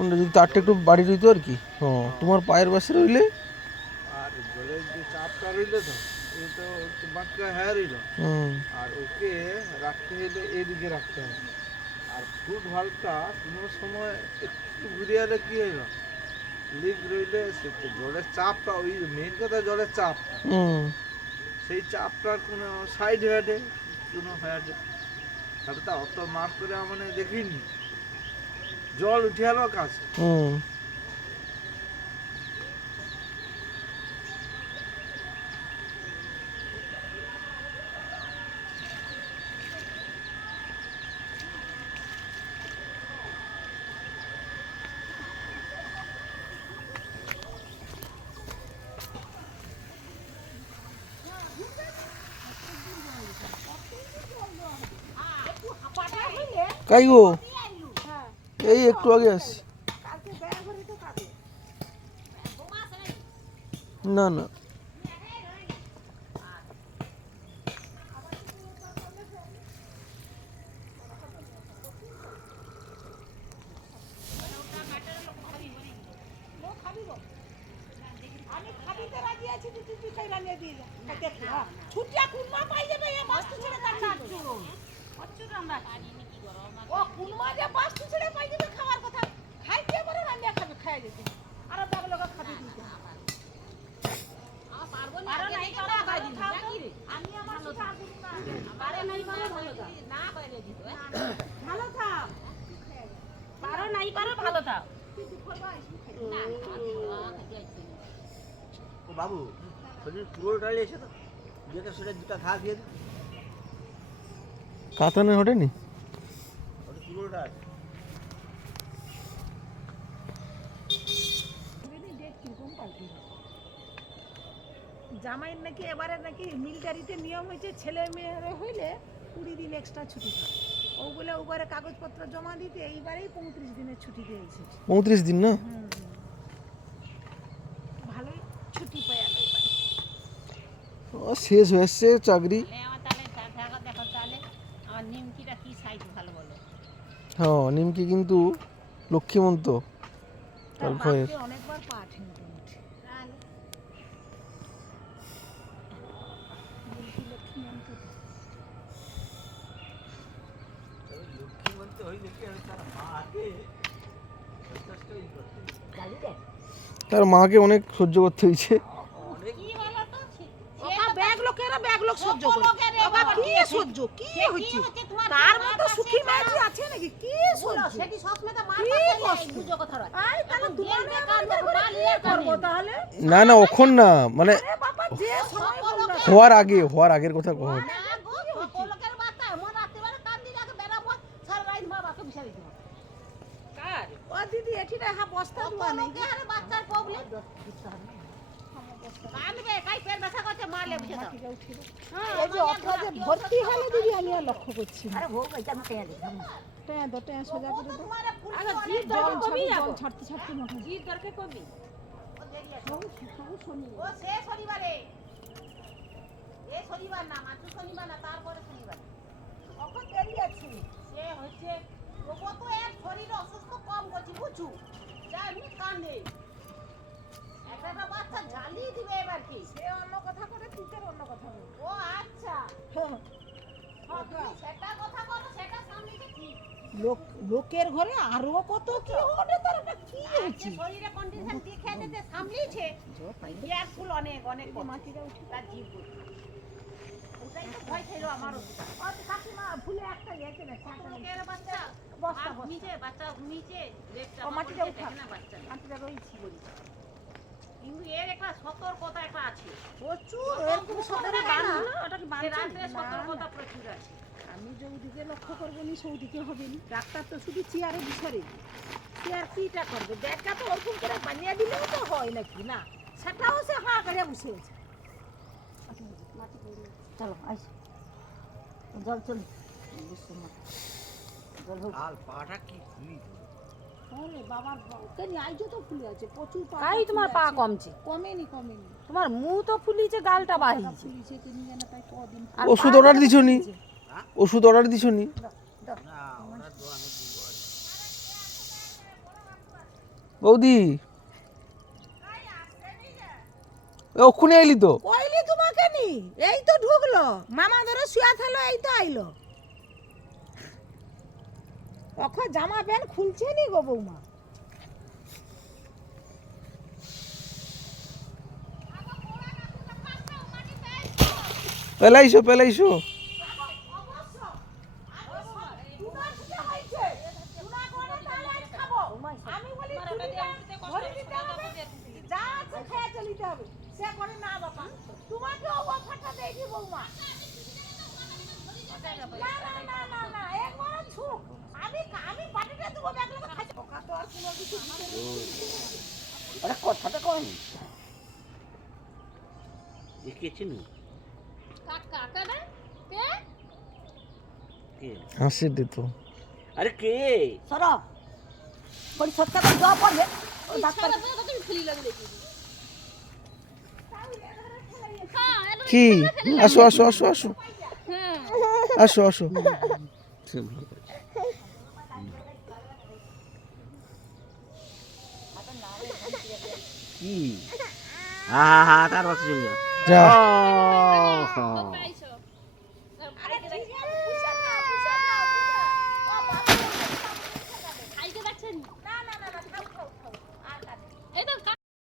কোনটা যদি তারটা একটু বাড়ি রইতো আর কি। হ্যাঁ, তোমার পায়ের পাশে রইলে আর জলের যে চাপটা রইলে তো এই তো একটু বাঁকা হ্যাঁ রইল, আর ওকে রাখতে হলে এইদিকে রাখতে হবে। আর ফুট ভালটা কোনো সময় একটু ঘুরিয়ে এলে কি হইল, লিক রইলে সে তো জলের চাপটা, ওই মেন কথা জলের চাপটা, সেই চাপটার কোনো সাইড হেডে কোনো হেডে তাহলে তা অত মার করে মানে দেখিনি জল উঠে এলো কাছে। কাই গো, এই একটু আগে আসছি। না না, বাবু শরীর পুরো ডালে এসে তো যেটা সেটা দুটা ঘা দিয়ে দিই, কাতানে ওঠেনি। ওটা পুরো ডাল। জামাইয়ের নাকি এবারে নাকি মিলিটারিতে নিয়ম হয়েছে ছেলে মেয়েরা হইলে 20 দিন এক্সট্রা ছুটি পায়। ওগুলো উপরে কাগজপত্র জমা দিতে এইবারেই 35 দিনের ছুটি দিয়েছে। 35 দিন না, ভালোই ছুটি পায় এবারে। শেষ হয়ে আসছে চাকরি। আমার নিমকিটা কি সাইজ ভালো বলো? হ্যাঁ, নিমকি কিন্তু লক্ষ্মীমন্ত তার ভয়ের। বাপকে অনেকবার পাঠ মোটামুটি লক্ষ্মীমন্ত হইলে কি হবে, তার মাকে যথেষ্ট ই করতে হবে। তার মাকে অনেক সহ্য করতে হয়েছে। অনেক কি বলো তো? ওকা ব্যাগ লোকেরা ব্যাগ লোক সহ্য করে। ওকা কি সহ্য কি হচ্ছে? তার মতো সুখী মাঝি আছে নাকি? কি সহ্য? সেটি সবসময় তো মার কি পাশে কষ্ট? বুঝো কথা রয়। আই তাহলে তোমার বেকার বেকার করে বেকার কি ইয়ে করবো করে। তাহলে? না না, ওখন না, মানে আরে বাবা যে সময় হলো না। হওয়ার আগের কথা কহ। না গো, সকল লোকের বাচ্চা এমন রাত্রিবেলা কান্দি রাখে বেড়াবো, সারা রাত মা বাপকে বিছানা দিতে হবে। কার? ও দিদি এটি রাখা বস্তা দুয়া সকল নেই। লোকে আরে বাচ্চার প্রবলেম। কাঁদবে, কাই পেট ব্যথা করছে মারলে বুঝে দাও। হ্যাঁ, এই যে অটো যে ভর্তি হলো দিদি আমি আর লক্ষ্য করছি না। আরে ভোগ এটা আমি পেয়ে দিই। টেঁ দো টেঁ সোজা করে দাও। তোমারে ফুল আগে করে জিভ জল জল কমই ছাড়তে যাবো। জল ছাড়তে ছাড়তে মাথা জিভ দরকে কমই। ও দেরি আছে। সবু শনি। ও সে শনিবারে। এ শনিবার না, মাত্র শনিবার না, তারপরে শনিবার। কখন দেরি আছে? সে হচ্ছে ও কত এর শরীর অসুস্থ কম করছি বুঝু। যা এমনি কান্দে। একটা বাচ্চা ঝালিয়ে দিবে এবার কি? সে অন্য কথা করে টিচার অন্য কথা বলে। ও আচ্ছা। হ্যাঁ। হ্যাঁ, তুমি সেটা কথা বলো, সেটা সামনেছে ঠিক। লোকের ঘরে আরো কত কি হবে তার একটা কি আজকে হচ্ছে? শরীরে কন্ডিশন দিয়ে খেতে যে সামলিয়েছে। গ্যাসফুল অনেক অনেক মাটিটা উঠে তার জীব বলছে। ওটাই তো ভয় ছিল আমারও। ও কাকিমা ভুলে একটা ইয়েছে না কত লোকের বাচ্চা বস্তা আর ঘুমিয়েছে, বাচ্চা ঘুমিয়েছে, লেপটা ও মাটিটা উঠা। না বাচ্চা মাটিটা রয়েছে বলছে। কিন্তু এর একটা সতর্কতা একটা আছে। প্রচুর এরকম সদরে বাঁধলো ওটা কি যে বাঁধছে? রাত্রে না, সতর্কতা না। প্রচুর আছে। আমি যেদিকে লক্ষ্য করবো নি সেইদিকে হবে নি। ডাক্তার তো শুধু চেয়ারে বিছারে চেয়ার কিটা করবে, ব্যাগটা তো ওরকম করে বানিয়ে দিলেও তো হয় নাকি না, সেটাও সে হাঁ করে বসে আছে। চলো আইস জল চল আর পাটা কি খুলি ওরে বাবার কেন আইজো তো ফুলে আছে প্রচুর পা। তাই তোমার পা কমছে, কমেনি কমেনি তোমার মুখ তো ফুলিছে, গালটা বাহিছে। ফুলিছে তুমি জানো তাই কদিন আর ওষুধ পা অর্ডার যেন দিছনি? ফুলিছে। ওষুধ অর্ডার দিছনি? না, ওরা তো আমি দিব। বৌদি ওখানে আইলি তো কইলি তোমাকে নি এই তো ঢুকলো মামা ধরে শুয়া থালো এই তো আইলো ওখন জামা প্যান্ট খুলছে নি গো বৌমা পেলাইছো আমি বলি ঘরে দিতে হবে যা আছে খেয়ে চলিতে হবে সে করে না বাবা তোমাকে অবস্থাটা দেখি বৌমা না একবার ছুক আমি বাটিটা দেবো ব্যাগলে খাইতে ওকা তো আর কোনো কিছু আরে কথাটা কম দেখেছিস কাকা না কে হাসি দিত আরে কে সরো বড়ি সত্যি করে দাও পড়বে ও ডাক্তার তুমি খুলি লাগলে কি আসো কি হা তার বাচ্চা চলে যা আরে ঠিক আছে